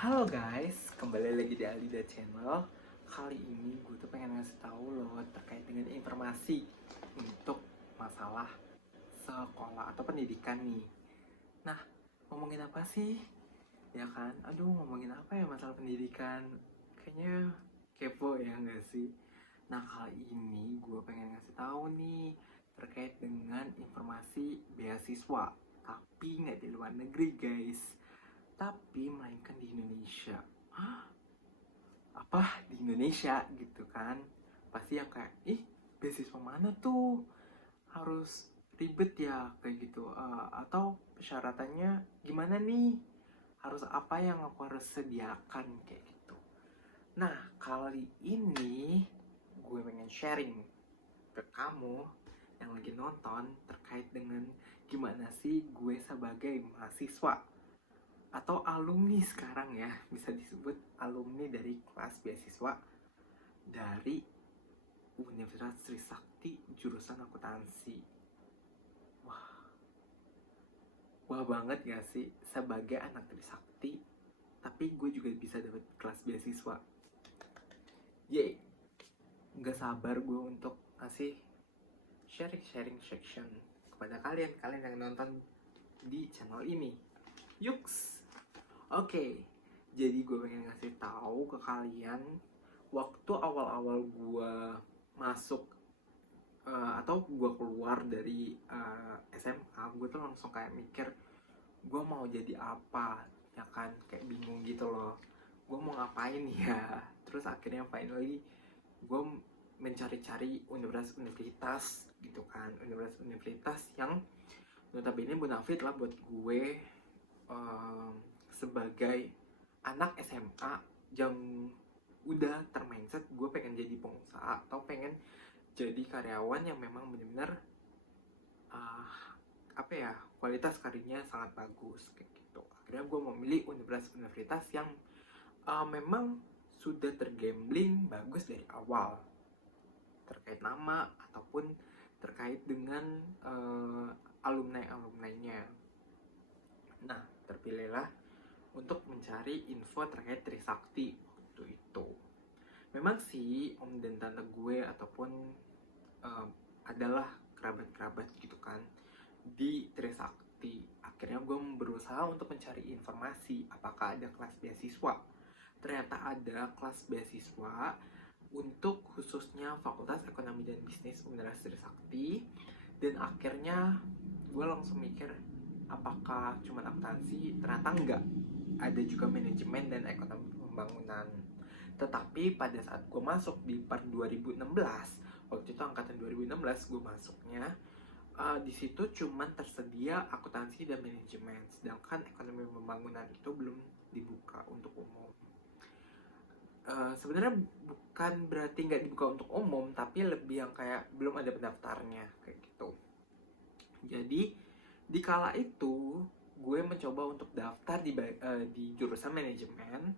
Halo guys, kembali lagi di Alida Channel. Kali ini gue tuh pengen ngasih tahu lo terkait dengan informasi untuk masalah sekolah atau pendidikan nih. Nah, ngomongin apa sih? Ya kan? Aduh, ngomongin apa ya masalah pendidikan? Kayaknya kepo ya nggak sih? Nah, kali ini gue pengen ngasih tahu nih terkait dengan informasi beasiswa, tapi nggak di luar negeri guys, tapi melainkan di Indonesia. Hah? Apa di Indonesia gitu kan? Pasti yang kayak, beasiswa mana tuh? Harus ribet ya kayak gitu. Atau persyaratannya gimana nih? Harus apa yang aku harus sediakan kayak gitu. Nah, kali ini gue pengen sharing ke kamu yang lagi nonton terkait dengan gimana sih gue sebagai mahasiswa atau alumni sekarang ya, bisa disebut alumni dari kelas beasiswa dari Universitas Trisakti jurusan akuntansi. Wah banget gak sih sebagai anak Trisakti tapi gue juga bisa dapat kelas beasiswa. Yeay, gak sabar gue untuk ngasih sharing section kepada kalian yang nonton di channel ini. Yuks. Oke, jadi gue pengen ngasih tahu ke kalian waktu awal-awal gue masuk atau gue keluar dari SMA, gue tuh langsung kayak mikir gue mau jadi apa, ya kan, kayak bingung gitu loh, gue mau ngapain ya. Terus akhirnya finally gue mencari-cari universitas-universitas gitu kan, universitas yang notabene bonafit lah buat gue sebagai anak SMA yang udah termindset gue pengen jadi pengusaha atau pengen jadi karyawan yang memang benar-benar uh, apa ya, kualitas karirnya sangat bagus kayak gitu. Akhirnya gue memilih universitas yang memang sudah tergambling bagus dari awal terkait nama ataupun terkait dengan alumni-alumninya. Nah, terpilihlah untuk mencari info terkait Trisakti waktu itu. Memang sih om dan tante gue ataupun adalah kerabat-kerabat gitu kan di Trisakti. Akhirnya gue berusaha untuk mencari informasi apakah ada kelas beasiswa. Ternyata ada kelas beasiswa untuk khususnya Fakultas Ekonomi dan Bisnis Universitas Trisakti. Dan akhirnya gue langsung mikir apakah cuma akuntansi. Ternyata enggak, ada juga manajemen dan ekonomi pembangunan. Tetapi pada saat gue masuk di part 2016, waktu itu angkatan 2016 gue masuknya, di situ cuman tersedia akuntansi dan manajemen, sedangkan ekonomi pembangunan itu belum dibuka untuk umum. Sebenarnya bukan berarti nggak dibuka untuk umum, tapi lebih yang kayak belum ada pendaftarnya kayak gitu. Jadi di kala itu gue mencoba untuk daftar di jurusan manajemen,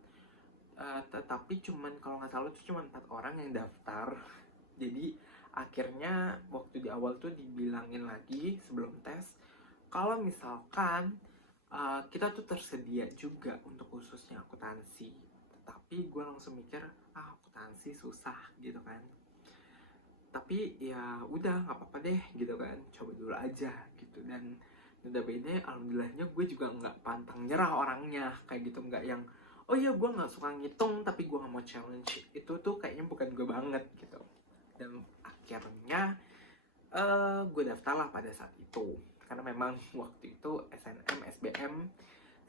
tetapi cuman kalau nggak salah itu cuma 4 orang yang daftar. Jadi akhirnya waktu di awal tuh dibilangin lagi sebelum tes kalau misalkan kita tuh tersedia juga untuk khususnya akuntansi. Tetapi gue langsung mikir akuntansi susah gitu kan. Tapi ya udah nggak apa-apa deh gitu kan, coba dulu aja gitu. Dan notabene alhamdulillahnya gue juga nggak pantang nyerah orangnya kayak gitu, nggak yang oh iya gue nggak suka ngitung tapi gue nggak mau challenge, itu tuh kayaknya bukan gue banget gitu. Dan akhirnya gue daftar lah pada saat itu karena memang waktu itu SNM, SBM,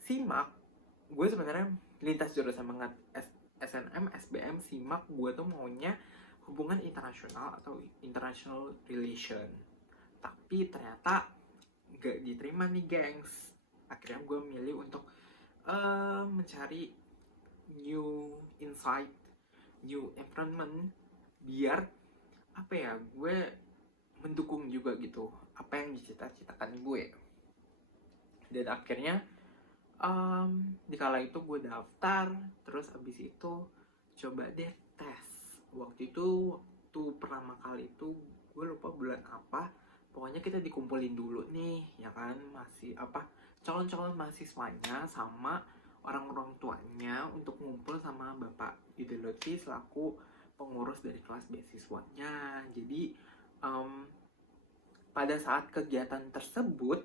SIMAK, gue sebenarnya lintas jurusan banget. SNM, SBM, SIMAK gue tuh maunya hubungan internasional atau international relation, tapi ternyata gak diterima nih gengs. Akhirnya gue milih untuk mencari new insight, new environment, biar apa ya, gue mendukung juga gitu apa yang dicita-citakan gue. Dan akhirnya di kala itu gue daftar, terus abis itu coba deh tes. Waktu itu waktu pertama kali itu gue lupa bulan apa, pokoknya kita dikumpulin dulu nih ya kan, masih apa, calon-calon mahasiswanya sama orang tuanya untuk ngumpul sama Bapak Yudi Lutfi selaku pengurus dari kelas beasiswanya. Jadi pada saat kegiatan tersebut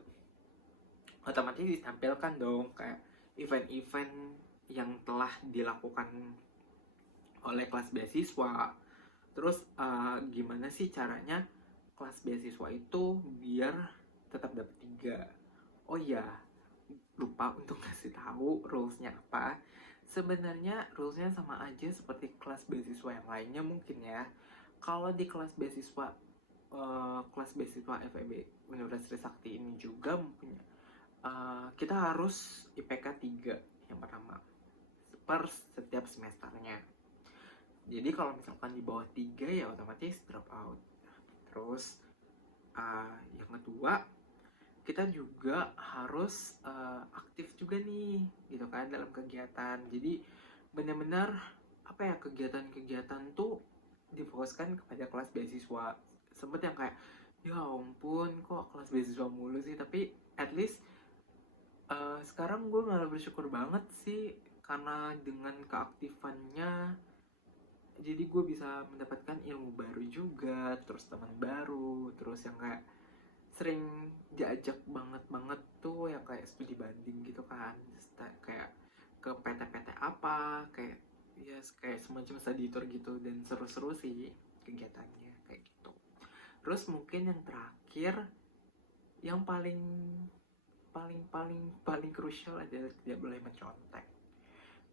otomatis ditampilkan dong kayak event-event yang telah dilakukan oleh kelas beasiswa. Terus gimana sih caranya kelas beasiswa itu biar tetap dapat 3. Oh iya, lupa untuk kasih tahu rulesnya apa. Sebenarnya rulesnya sama aja seperti kelas beasiswa yang lainnya mungkin ya. Kalau di kelas beasiswa FEB Universitas Trisakti ini juga punya kita harus IPK 3 yang pertama per setiap semesternya. Jadi kalau misalkan di bawah 3 ya otomatis drop out. Terus yang kedua, kita juga harus aktif juga nih gitu kan dalam kegiatan. Jadi benar-benar apa ya, kegiatan-kegiatan tuh difokuskan kepada kelas beasiswa. Sempet yang kayak ya ampun kok kelas beasiswa mulu sih, tapi at least sekarang gue malah bersyukur banget sih karena dengan keaktifannya jadi gue bisa mendapatkan ilmu baru juga, terus teman baru, terus yang kayak sering diajak banget tuh yang kayak studi banding gitu kan, kayak ke PT-PT apa, kayak ya kayak semacam study tour gitu, dan seru-seru sih kegiatannya kayak gitu. Terus mungkin yang terakhir, yang paling krusial adalah tidak boleh mencontek.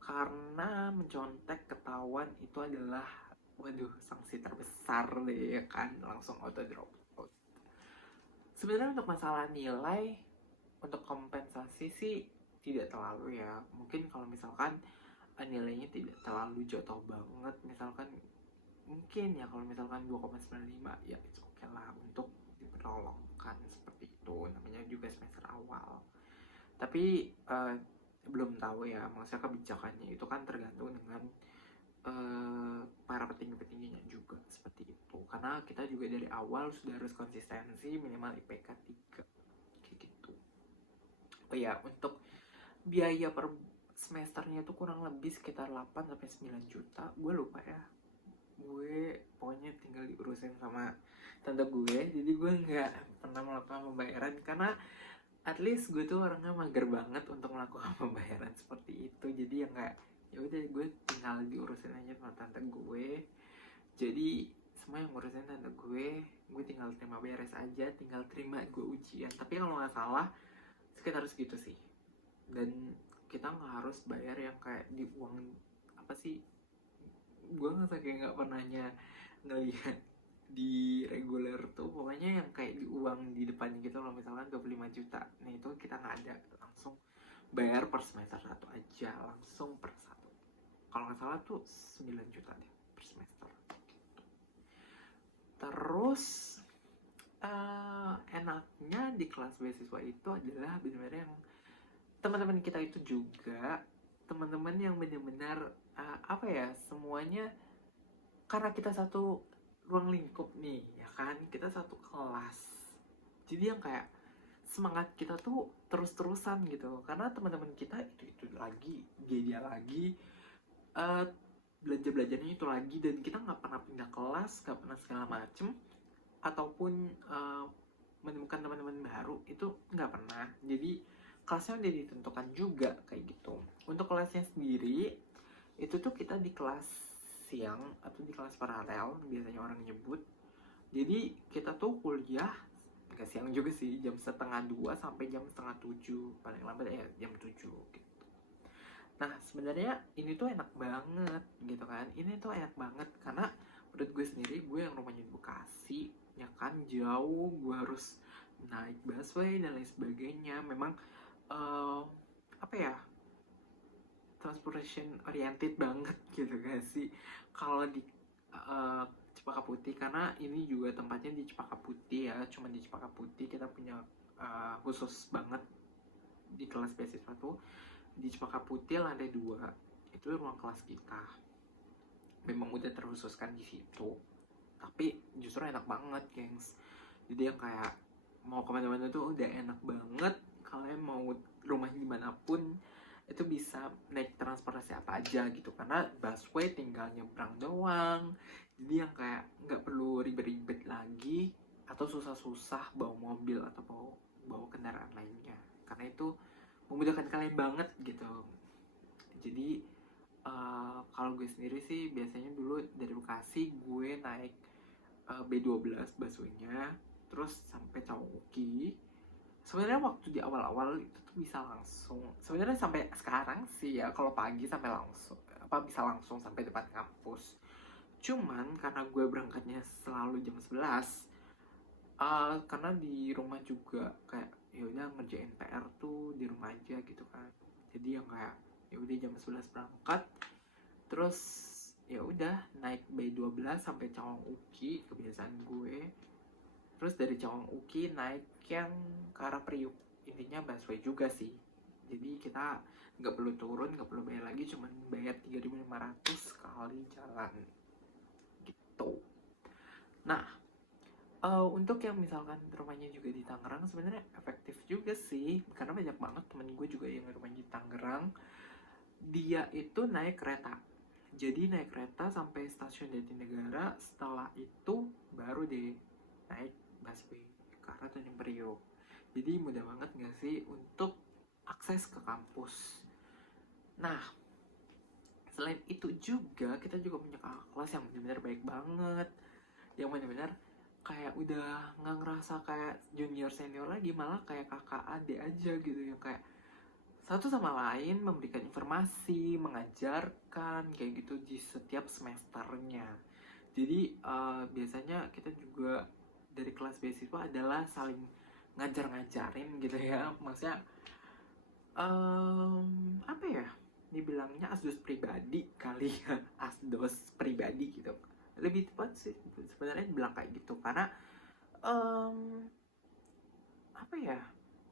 Karena mencontek ketahuan itu adalah waduh sanksi terbesar deh ya kan, langsung auto drop out. Sebenarnya untuk masalah nilai, untuk kompensasi sih tidak terlalu ya. Mungkin kalau misalkan nilainya tidak terlalu jatuh banget, misalkan mungkin ya kalau misalkan 2,95 ya it's okay lah untuk dipertolongkan seperti itu, namanya juga semester awal. Tapi belum tahu ya, maksudnya kebijakannya itu kan tergantung dengan para petinggi-petingginya juga seperti itu. Karena kita juga dari awal sudah harus konsistensi minimal IPK 3 kayak gitu. Oh ya, untuk biaya per semesternya itu kurang lebih sekitar 8-9 juta. Gue lupa ya. Gue pokoknya tinggal diurusin sama tante gue, jadi gue nggak pernah melakukan pembayaran karena at least gue tuh orangnya mager banget untuk melakukan pembayaran seperti itu. Jadi ya nggak, ya udah gue tinggal diurusin aja sama tante gue. Jadi semua yang ngurusin tante gue tinggal terima beres aja, tinggal terima gue ujian. Tapi kalau nggak salah sekitar segitu sih. Dan kita nggak harus bayar yang kayak di uang apa sih? Gue nggak pernahnya ngelihat di reguler tuh, pokoknya yang kayak di uang di depannya gitu loh, misalkan 25 juta. Nah itu kita nggak ada, langsung bayar per semester 1 aja, langsung per 1. Kalau nggak salah tuh 9 juta deh per semester gitu. Terus enaknya di kelas beasiswa itu adalah benar-benar yang teman-teman kita itu juga teman-teman yang benar-benar apa ya, semuanya karena kita satu ruang lingkup nih ya kan, kita satu kelas, jadi yang kayak semangat kita tuh terus-terusan gitu, karena teman-teman kita itu lagi, dia lagi, belajarnya itu lagi, dan kita nggak pernah pindah kelas, nggak pernah segala macem, ataupun menemukan teman-teman baru itu nggak pernah. Jadi kelasnya udah ditentukan juga kayak gitu. Untuk kelasnya sendiri itu tuh kita di kelas siang atau di kelas paralel biasanya orang nyebut. Jadi kita tuh kuliah nggak siang juga sih, jam 1:30 sampai jam 6:30, paling lambat ya jam 7 gitu. Nah sebenarnya ini tuh enak banget gitu kan, ini tuh enak banget karena menurut gue sendiri, gue yang rumahnya di Bekasi ya kan, jauh, gue harus naik busway dan lain sebagainya. Memang apa ya, transportation oriented banget gitu gak sih kalau di Cempaka Putih, karena ini juga tempatnya di Cempaka Putih ya, cuma di Cempaka Putih kita punya khusus banget di kelas beasiswa tuh di Cempaka Putih lantai 2, itu ruang kelas kita memang udah terkhususkan di situ. Tapi justru enak banget gengs, jadi yang kayak mau kemana-mana tuh udah enak banget. Kalian mau rumahnya dimanapun itu bisa naik transportasi apa aja gitu, karena busway tinggal nyebrang doang. Jadi yang kayak nggak perlu ribet-ribet lagi atau susah-susah bawa mobil atau bawa kendaraan lainnya, karena itu memudahkan kalian banget gitu. Jadi kalau gue sendiri sih biasanya dulu dari Bekasi gue naik B12 busway-nya, terus sampai Cawang-Uki. Sebenarnya waktu di awal-awal itu tuh bisa langsung, sebenarnya sampai sekarang sih ya, kalau pagi sampai langsung bisa langsung sampai depan kampus. Cuman karena gue berangkatnya selalu jam 11, karena di rumah juga kayak ya udah ngerjain PR tuh di rumah aja gitu kan. Jadi yang kayak ya udah jam 11 berangkat, terus ya udah naik B12 sampai Cawang-Uki, kebiasaan gue. Terus dari Cawang-Uki naik yang ke arah Priuk, intinya busway juga sih. Jadi kita nggak perlu turun, nggak perlu bayar lagi, cuman bayar 3.500 sekali jalan gitu. Nah, untuk yang misalkan rumahnya juga di Tangerang, sebenarnya efektif juga sih, karena banyak banget temen gue juga yang rumahnya di Tangerang. Dia itu naik kereta, jadi naik kereta sampai stasiun Jatinegara, setelah itu baru deh naik busway ke arah Tanjung Priok. Jadi mudah banget gak sih untuk akses ke kampus. Nah, selain itu juga kita juga punya kakak kelas yang benar-benar baik banget, yang benar-benar kayak udah nggak ngerasa kayak junior senior lagi, malah kayak kakak adik aja gitu, yang kayak satu sama lain memberikan informasi, mengajarkan kayak gitu di setiap semesternya. Jadi biasanya kita juga dari kelas beasiswa adalah saling ngajar-ngajarin gitu ya, maksudnya apa ya, dibilangnya asdos pribadi kali ya, asdos pribadi gitu, lebih tepat sih sebenarnya dibilang kayak gitu, karena apa ya,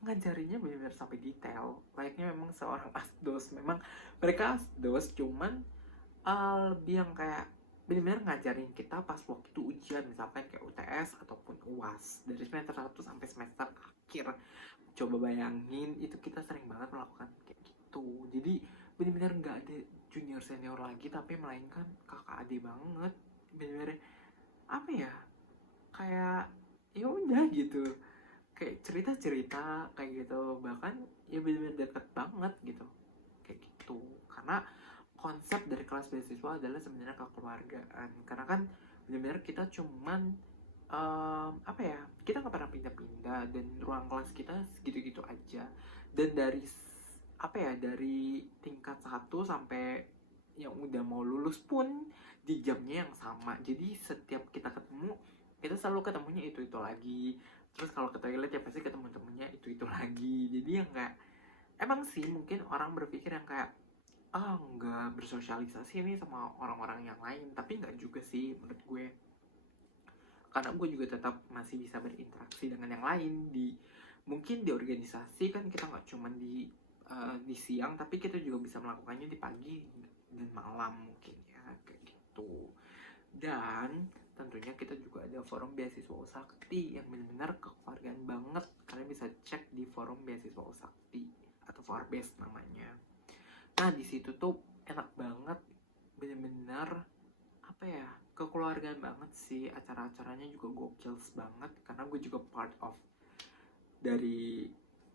ngajarinya benar-benar sampai detail layaknya memang seorang asdos. Memang mereka asdos, cuman lebih yang kayak benar-benar ngajarin kita pas waktu ujian, misalkan kayak UTS ataupun UAS dari semester 1 sampai semester akhir. Coba bayangin, itu kita sering banget melakukan kayak gitu. Jadi benar-benar nggak ada junior senior lagi, tapi melainkan kakak adik banget. Benar-benar apa ya, kayak ya udah gitu, kayak cerita-cerita kayak gitu, bahkan ya benar-benar deket banget gitu kayak gitu. Karena konsep dari kelas beasiswa adalah sebenarnya kekeluargaan, karena kan benar-benar kita cuman apa ya, kita nggak pernah pindah-pindah dan ruang kelas kita segitu-gitu aja, dan dari apa ya, dari tingkat 1 sampai yang udah mau lulus pun di jamnya yang sama. Jadi setiap kita ketemu, kita selalu ketemunya itu lagi. Terus kalau ke toilet ya pasti ketemu temennya itu lagi. Jadi yang kayak, emang sih mungkin orang berpikir yang kayak nggak bersosialisasi nih sama orang-orang yang lain, tapi nggak juga sih menurut gue, karena gue juga tetap masih bisa berinteraksi dengan yang lain. Mungkin di organisasi kan kita nggak cuma di siang, tapi kita juga bisa melakukannya di pagi dan malam mungkin ya, kayak gitu. Dan tentunya kita juga ada forum beasiswa Usakti yang benar-benar kekeluargaan banget. Kalian bisa cek di forum beasiswa Usakti atau Forbes namanya. Nah, di situ tuh enak banget, bener-bener apa ya, kekeluargaan banget sih. Acara-acaranya juga gokil banget, karena gue juga part of dari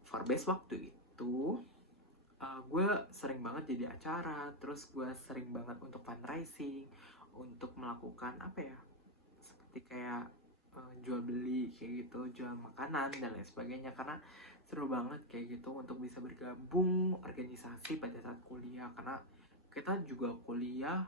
Forbes waktu itu. Gue sering banget jadi acara, terus gue sering banget untuk fundraising, untuk melakukan apa ya, seperti kayak jual beli kayak gitu, jual makanan dan lain sebagainya, karena seru banget kayak gitu untuk bisa bergabung organisasi pada saat kuliah. Karena kita juga kuliah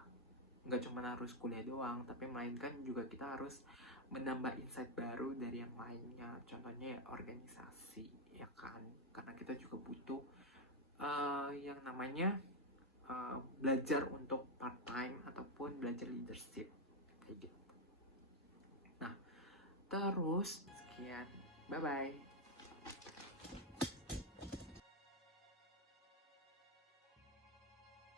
nggak cuma harus kuliah doang, tapi melainkan juga kita harus menambah insight baru dari yang lainnya, contohnya ya organisasi ya kan, karena kita juga butuh yang namanya belajar untuk part time ataupun belajar leadership kayak gitu. Nah, terus sekian, bye bye.